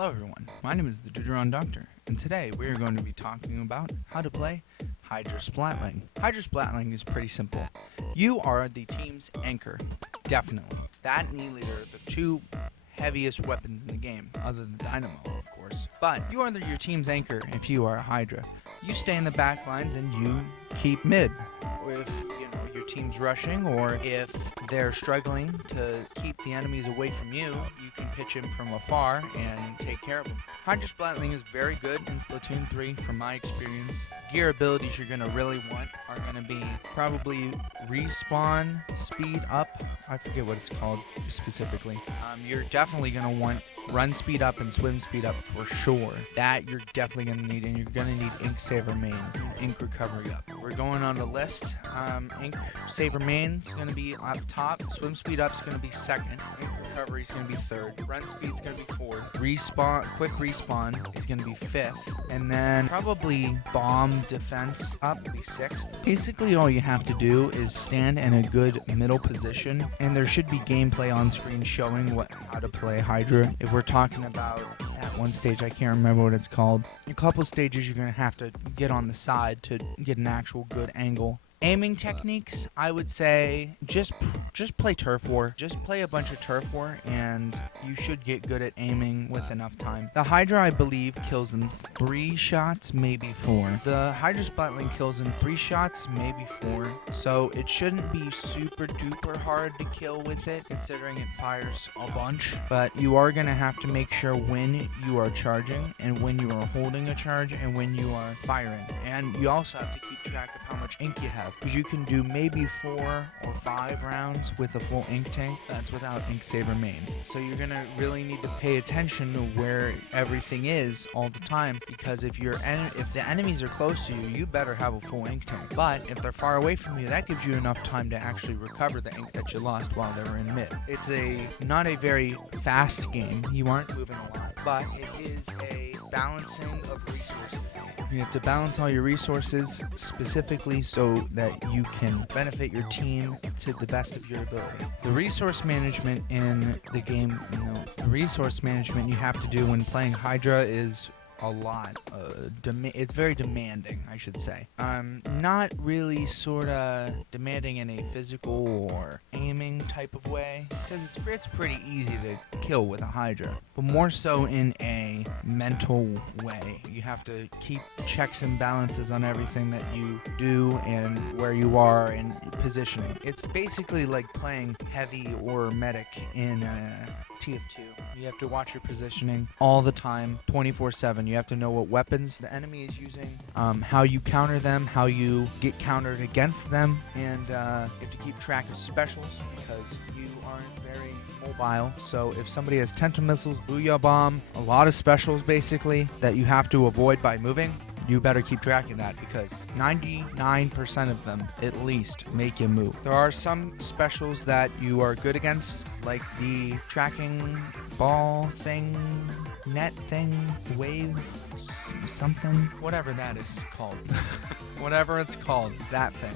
Hello everyone, my name is the Deuteron Doctor, and today we are going to be talking about how to play Hydra Splatling. Hydra Splatling is pretty simple. You are the team's anchor, definitely. That and E-Leader are the two heaviest weapons in the game, other than Dynamo, of course. But you are your team's anchor if you are a Hydra. You stay in the back lines and you keep mid. If your team's rushing, or if they're struggling to keep the enemies away from you, you can pitch in from afar and take care of them. Hydra Splatling is very good in Splatoon 3 from my experience. Gear abilities you're going to really want are going to be probably respawn, speed up, I forget what it's called specifically. You're definitely going to want run speed up and swim speed up for sure. That you're definitely going to need, and you're going to need Ink Saver Main, Ink Recovery up. We're going on the list. Ink Saver Main's going to be up top. Swim speed up's going to be second. Ink Recovery is going to be third. Run speed's going to be fourth. Quick respawn is going to be fifth. And then probably bomb defense up will be sixth. Basically all you have to do is stand in a good middle position, and there should be gameplay on screen showing how to play Hydra. If we're talking about that one stage, I can't remember what it's called. A couple stages you're going to have to get on the side to get an actual good angle. Aiming techniques, I would say just play Turf War. Just play a bunch of Turf War and you should get good at aiming with enough time. The Hydra, I believe, kills in 3 shots, maybe 4. The Hydra Splatling kills in 3 shots, maybe 4. So it shouldn't be super duper hard to kill with it, considering it fires a bunch. But you are going to have to make sure when you are charging and when you are holding a charge and when you are firing. And you also have to keep track of how much ink you have, because you can do maybe 4 or 5 rounds with a full ink tank. That's without Ink Saver Main. So you're gonna really need to pay attention to where everything is all the time, because if the enemies are close to you, you better have a full ink tank. But if they're far away from you, that gives you enough time to actually recover the ink that you lost while they were in mid. It's not a very fast game. You aren't moving a lot, but it is a balancing of resources. You have to balance all your resources specifically so that you can benefit your team to the best of your ability. The resource management in the game, the resource management you have to do when playing Hydra is a lot. It's very demanding, I should say. Not really sorta demanding in a physical or aiming type of way, because it's pretty easy to kill with a Hydra, but more so in a mental way. You have to keep checks and balances on everything that you do and where you are and positioning. It's basically like playing heavy or medic in TF2. You have to watch your positioning all the time, 24/7. You have to know what weapons the enemy is using, how you counter them, how you get countered against them, and you have to keep track of specials, because you aren't very mobile. So if somebody has Tenta Missiles, Booyah Bomb, a lot of specials basically that you have to avoid by moving, you better keep track of that, because 99% of them at least make you move. There are some specials that you are good against, like the tracking ball thing, net thing, wave something, whatever that is called. Whatever it's called, that thing.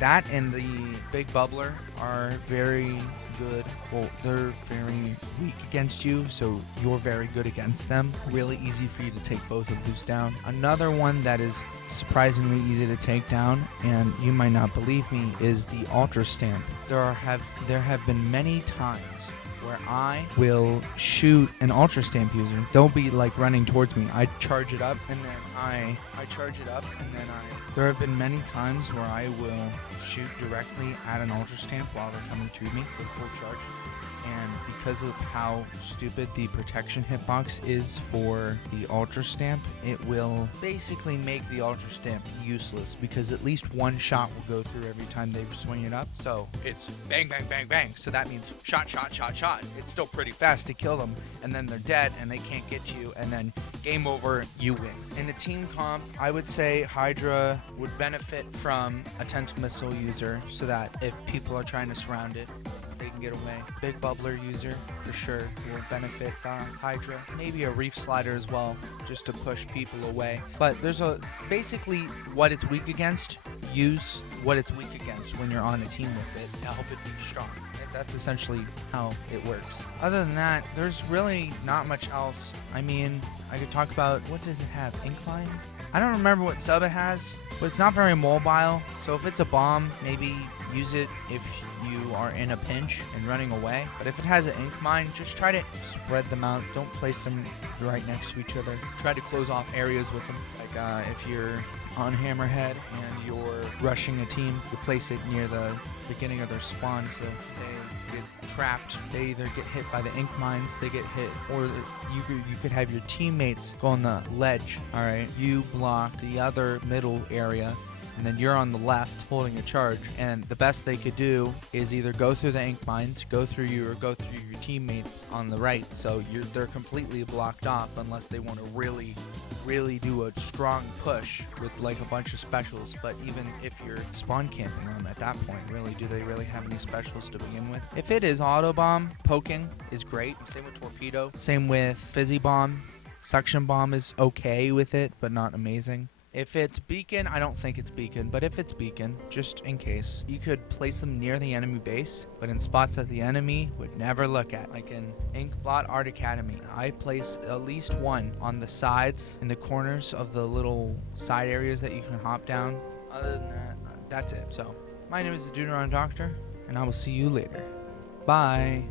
That and the big bubbler are very good. Well, they're very weak against you, so you're very good against them. Really easy for you to take both of those down. Another one that is surprisingly easy to take down, and you might not believe me, is the Ultra Stamp. There have been many times where I will shoot an Ultra Stamp user. They'll be like running towards me. I charge it up, and then I charge it up, and then there have been many times where I will shoot directly at an Ultra Stamp while they're coming to me with full charge. And because of how stupid the protection hitbox is for the Ultra Stamp, it will basically make the Ultra Stamp useless, because at least one shot will go through every time they swing it up. So it's bang, bang, bang, bang. So that means shot, shot, shot, shot. It's still pretty fast to kill them, and then they're dead and they can't get to you, and then game over, you win. In a team comp, I would say Hydra would benefit from a Tenta Missile user, so that if people are trying to surround it, they can get away. Big bubbler user for sure will benefit Hydra. Maybe a reef slider as well, just to push people away. But there's basically what it's weak against. Use what it's weak against when you're on a team with it to help it be strong. That's essentially how it works. Other than that, there's really not much else. I mean, I could talk about, what does it have? Incline? I don't remember what sub it has, but it's not very mobile. So if it's a bomb, maybe use it if you are in a pinch and running away. But if it has an ink mine, just try to spread them out. Don't place them right next to each other. Try to close off areas with them. Like if you're on Hammerhead and you're rushing a team, you place it near the beginning of their spawn so they get trapped. They either get hit by the ink mines, they get hit, or you could have your teammates go on the ledge. All right, you block the other middle area, and then you're on the left holding a charge, and the best they could do is either go through the ink mines, go through you, or go through your teammates on the right, so they're completely blocked off unless they want to really do a strong push with like a bunch of specials. But even if you're spawn camping them at that point, really, do they really have any specials to begin with? If it is auto bomb, poking is great. Same with torpedo, same with fizzy bomb. Suction bomb is okay with it, but not amazing. If it's beacon, I don't think it's beacon, but if it's beacon, just in case, you could place them near the enemy base, but in spots that the enemy would never look at, like in Inkblot Art Academy. I place at least one on the sides, in the corners of the little side areas that you can hop down. Other than that, that's it. So, my name is the Deuteron Doctor, and I will see you later. Bye.